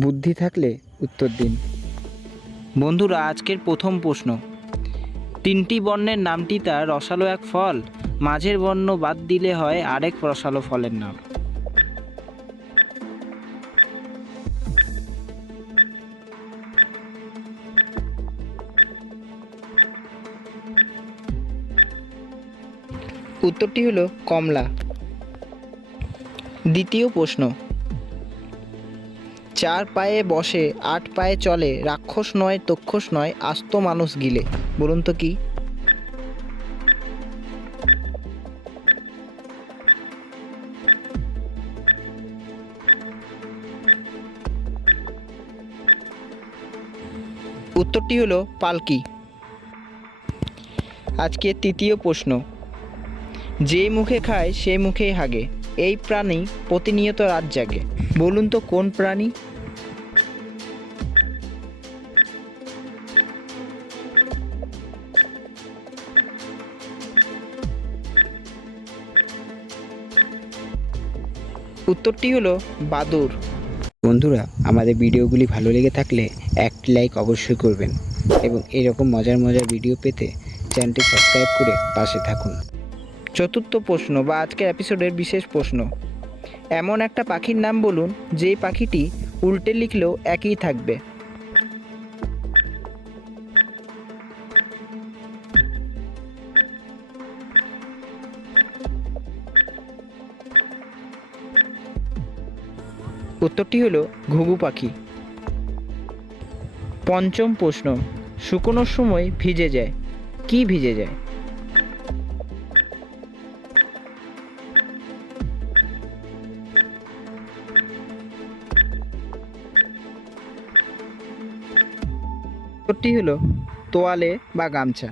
বুদ্ধি থাকলে উত্তর দিন। বন্ধুরা, আজকের প্রথম প্রশ্ন, তিনটি বর্ণের নামটি তার রসালো এক ফল, মাঝের বর্ণ বাদ দিলে হয় আরেক রসালো ফলের নাম। উত্তরটি হলো কমলা। দ্বিতীয় প্রশ্ন, চার পায়ে বসে আট পায়ে চলে, রাক্ষস নয় তক্ষস নয়, আস্ত মানুষ গিলে, বলুন তো কি? উত্তরটি হলো পালকি। আজকে তৃতীয় প্রশ্ন, যে মুখে খায় সে মুখেই হাগে, এই প্রাণী প্রতিনিয়ত রাত জাগে, বলুন তো কোন প্রাণী? উত্তরটি হলো বাদুড়। বন্ধুরা, আমাদের ভিডিওগুলি ভালো লেগে থাকলে একটি লাইক অবশ্যই করবেন এবং এরকম মজার মজার ভিডিও পেতে চ্যানেলটি সাবস্ক্রাইব করে পাশে থাকুন। চতুর্থ প্রশ্ন বা আজকের এপিসোডের বিশেষ প্রশ্ন, এমন একটা পাখির নাম বলুন যেই পাখিটি উল্টে লিখলেও একই থাকবে। উত্তরটি হলো ঘুঘু পাখি। পঞ্চম প্রশ্ন, শুকনোর সময় ভিজে যায়, কি ভিজে যায়? উত্তরটি হলো তোয়ালে বা গামছা।